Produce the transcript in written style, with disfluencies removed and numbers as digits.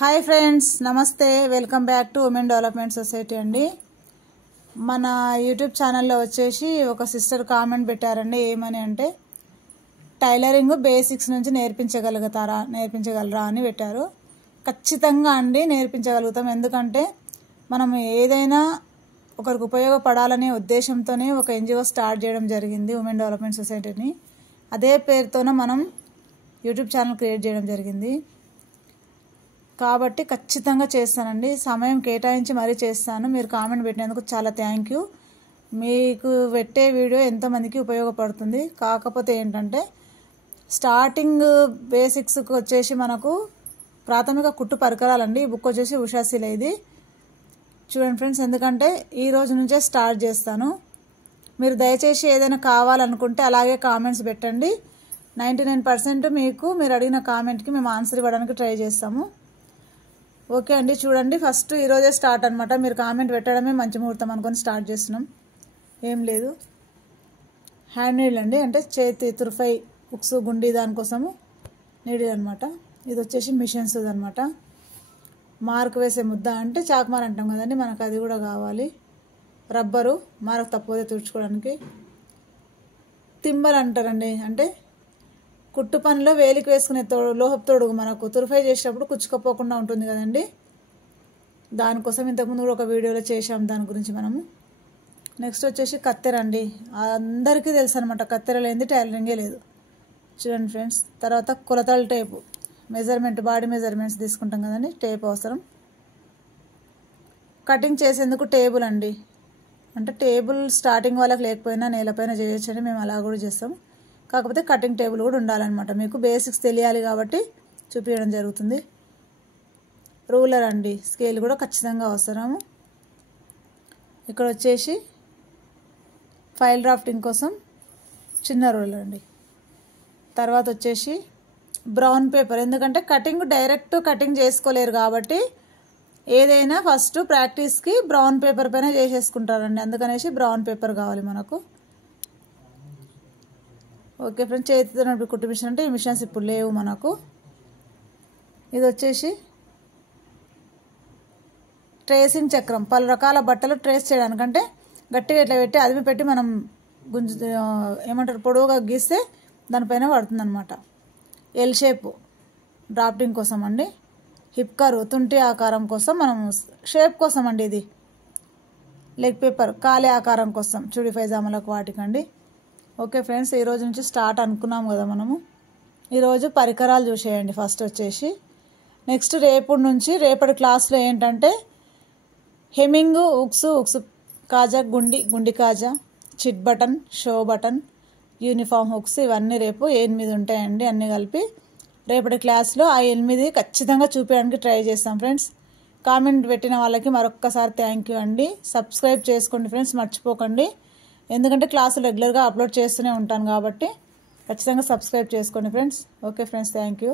Hi friends, నమస్తే. Welcome back to women development society అండి. మన యూట్యూబ్ ఛానల్లో వచ్చేసి ఒక సిస్టర్ కామెంట్ పెట్టారండి. ఏమని అంటే, టైలరింగ్ బేసిక్స్ నుంచి నేర్పించగలరా అని పెట్టారు. ఖచ్చితంగా అండి నేర్పించగలుగుతాం. ఎందుకంటే మనం ఏదైనా ఒకరికి ఉపయోగపడాలనే ఉద్దేశంతోనే ఒక ఎన్జిఓ స్టార్ట్ చేయడం జరిగింది, ఉమెన్ డెవలప్మెంట్ సొసైటీని. అదే పేరుతోనే మనం యూట్యూబ్ ఛానల్ క్రియేట్ చేయడం జరిగింది. కాబట్టి ఖచ్చితంగా చేస్తానండి. సమయం కేటాయించి మరీ చేస్తాను. మీరు కామెంట్ పెట్టినందుకు చాలా థ్యాంక్ యూ. మీకు పెట్టే వీడియో ఎంతోమందికి ఉపయోగపడుతుంది. కాకపోతే ఏంటంటే, స్టార్టింగ్ బేసిక్స్కి వచ్చేసి మనకు ప్రాథమిక కుట్టు పరికరాలండి. ఈ బుక్ వచ్చేసి ఉషాశీల. ఇది చూడండి ఫ్రెండ్స్, ఎందుకంటే ఈ రోజు నుంచే స్టార్ట్ చేస్తాను. మీరు దయచేసి ఏదైనా కావాలనుకుంటే అలాగే కామెంట్స్ పెట్టండి. 99% మీరు అడిగిన కామెంట్కి మేము ఆన్సర్ ఇవ్వడానికి ట్రై చేస్తాము. ఓకే అండి, చూడండి. ఫస్ట్ ఈరోజే స్టార్ట్ అనమాట. మీరు కామెంట్ పెట్టడమే మంచి ముహూర్తం అనుకొని స్టార్ట్ చేస్తున్నాం. ఏం లేదు, హ్యాండ్ నీడిల్ అండి, అంటే చేతి తుర్ఫై ఉక్సు గుండి దానికోసము నీడిల్ అనమాట. ఇది వచ్చేసి మిషన్స్ అనమాట. మార్క్ వేసే ముద్ద అంటే చాకుమార్ అంటాం కదండి, మనకు అది కూడా కావాలి. Rubber mark తక్కువదే తుడుచుకోవడానికి. తిమ్మలు అంటారండి, అంటే కుట్టు పనిలో వేలికి వేసుకునే లోహపు తొడుగు మనకు తుర్ఫై చేసేటప్పుడు కుచ్చుకపోకుండా ఉంటుంది కదండి, దానికోసం ఇంతకుముందు కూడా ఒక వీడియోలో చేసాం దాని గురించి మనము. నెక్స్ట్ వచ్చేసి కత్తెర అండి. అందరికీ తెలుసు అనమాట, కత్తెర లేనిది టైలరింగే లేదు. చూడండి ఫ్రెండ్స్. తర్వాత కొలతల టేపు, మెజర్మెంట్, బాడీ మెజర్మెంట్స్ తీసుకుంటాం కదండి, టేప్ అవసరం. కటింగ్ చేసేందుకు టేబుల్ అండి, అంటే టేబుల్ స్టార్టింగ్ వాళ్ళకి లేకపోయినా నేలపైన చేయొచ్చండి, మేము అలా కూడా చేస్తాం. కాకపోతే కటింగ్ టేబుల్ కూడా ఉండాలన్నమాట. మీకు బేసిక్స్ తెలియాలి కాబట్టి చూపించడం జరుగుతుంది. రూలర్ అండి, స్కేల్ కూడా ఖచ్చితంగా అవసరము. ఇక్కడ వచ్చేసి ఫైల్ డ్రాఫ్టింగ్ కోసం చిన్న రూలర్ అండి. తర్వాత వచ్చేసి బ్రౌన్ పేపర్, ఎందుకంటే డైరెక్ట్ కటింగ్ చేసుకోలేరు కాబట్టి ఏదైనా ఫస్ట్ ప్రాక్టీస్కి బ్రౌన్ పేపర్ పైన చేసేసుకుంటారండి, అందుకనేసి బ్రౌన్ పేపర్ కావాలి మనకు. ఓకే ఫ్రెండ్స్, చేతితో నడిపి కుట్టు మిషన్ అంటే ఈ మిషన్స్ ఇప్పుడు లేవు మనకు. ఇది వచ్చేసి ట్రేసింగ్ చక్రం, పలు రకాల బట్టలు ట్రేస్ చేయడానికంటే గట్టిగా ఇట్లా పెట్టి అదిమి పెట్టి మనం పొడవుగా గీస్తే దానిపైన పడుతుంది అనమాట. ఎల్ షేప్ డ్రాఫ్టింగ్ కోసం అండి. హిప్ కర్వ్ తుంటి ఆకారం కోసం, మనం షేప్ కోసం అండి. ఇది లెగ్ పేపర్ కాలే ఆకారం కోసం, చుడి పైజామాలకు వాటికండి. ఓకే ఫ్రెండ్స్, ఈరోజు నుంచి స్టార్ట్ అనుకున్నాం కదా మనము. ఈరోజు పరికరాలు చూసేయండి ఫస్ట్ వచ్చేసి. నెక్స్ట్ రేపటి క్లాస్లో ఏంటంటే హెమ్మింగ్, ఉక్సు కాజా, గుండి కాజా, chit button, show button, uniform hooks, ఇవన్నీ రేపు 8 ఉంటాయండి. అన్నీ కలిపి రేపటి క్లాస్లో ఆ 8 ఖచ్చితంగా చూపించడానికి ట్రై చేస్తాం ఫ్రెండ్స్. కామెంట్ పెట్టిన వాళ్ళకి మరొక్కసారి థ్యాంక్ యూ అండి. సబ్స్క్రైబ్ చేసుకోండి ఫ్రెండ్స్, మర్చిపోకండి. ఎందుకంటే క్లాసులు రెగ్యులర్గా అప్లోడ్ చేస్తూనే ఉంటాను కాబట్టి ఖచ్చితంగా సబ్స్క్రైబ్ చేసుకోండి friends. Okay friends, thank you.